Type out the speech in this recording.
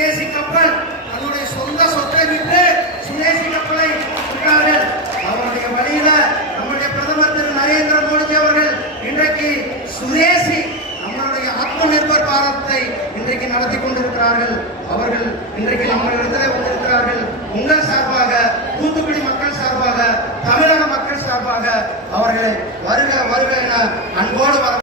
சுதேசி கப்பல் தன்னுடைய சொந்த சொத்தை விட்டு சுதேசி கப்பலை விட்டார்கள். அவருடைய வழியில நம்முடைய பிரதமர் திரு நரேந்திர மோடி அவர்கள் இன்றைக்கு சுதேசி நம்மளுடைய ஆத்ம நிர்பர் பாரத்தை இன்றைக்கு நடத்தி கொண்டிருக்கிறார்கள். அவர்கள் இன்றைக்கு நம்மளிடத்தில் வந்திருக்கிறார்கள். உங்கள் சார்பாக, தூத்துக்குடி மக்கள் சார்பாக, தமிழக மக்கள் சார்பாக அவர்களை வருக வருக என அன்போடு வர